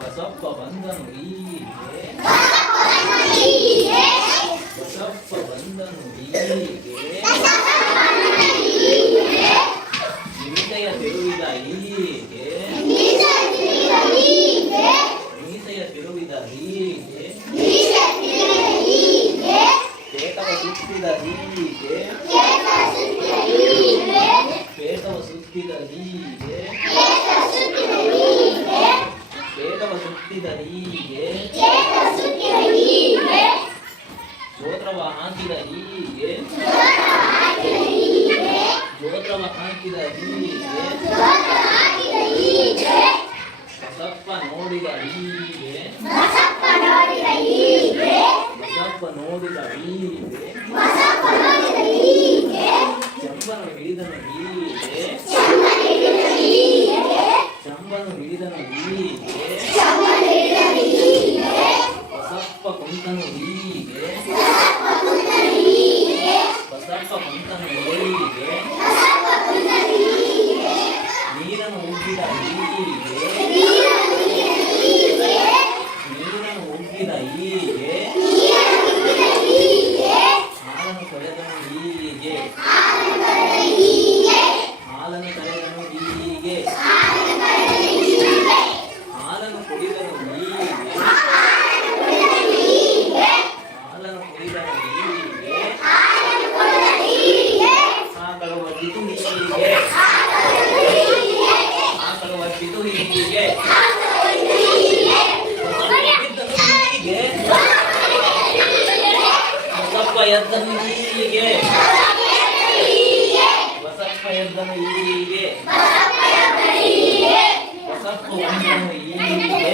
ಬಸಪ್ಪ ಬಂದನು ಹೀಗೆ ಬಸಪ್ಪ ಬಂದನು ಹೀಗೆ ಮೀಸೆಯ ತಿರುವಿದ ಹೀಗೆ ಮೀಸೆಯ ತಿರುವಿದ ಹೀಗೆ ಪೇಟವ ಸುತ್ತಿದ ಹೀಗೆ ಪೇಟವ ಸುತ್ತಿದ ಹೀಗೆ ಪೇಟವ ಸುತ್ತಿದ ಹೀಗೆ ಗೋತ್ರವ ಹಾಕಿದ ಹೀಗೆ ಗೋತ್ರವ ಹಾಕಿದ ಹೀಗೆ ಬಸಪ್ಪ ನೋಡಿದ ಹೀಗೆ ಬಸಪ್ಪ ನೋಡಿದ ಹೀಗೆ ಚಂಬನು ಹಿಡಿದನು ಹೀಗೆ ಚಂಬನು ಹಿಡಿದನು ಹೀಗೆ ಬಸಪ್ಪ ಕುಂತನು ಹೀಗೆ ಬಸಪ್ಪ ಕುಂತನು ಹೀಗೆ ನೀರನ್ನು ಉಗ್ಗಿದ ಹೀಗೆ ನೀರನ್ನು ಉಗ್ಗಿದ ಹೀಗೆ ಹಾಲನ್ನು ತೊಳೆದನು ಹೀಗೆ ಹಾಲನ್ನು ತೊಳೆದನು ಹೀಗೆ ಹಾಲನ್ನು ಕುಡಿದನು ಹೀಗೆ ಹಾಲನ್ನು ಕುಡಿದನು ಹೀಗೆ ಆಕಳು ಒದ್ದಿತು ಹೀಗೆ ಆಕಳು ಒದ್ದಿತು ಹೀಗೆ ಹೀಗೆ ಬಸಪ್ಪ ಎದ್ದನು ಹೀಗೆ ಬಸಪ್ಪ ಎದ್ದನು ಹೀಗೆ ಬಸಪ್ಪ ಬಂದನು ಹೀಗೆ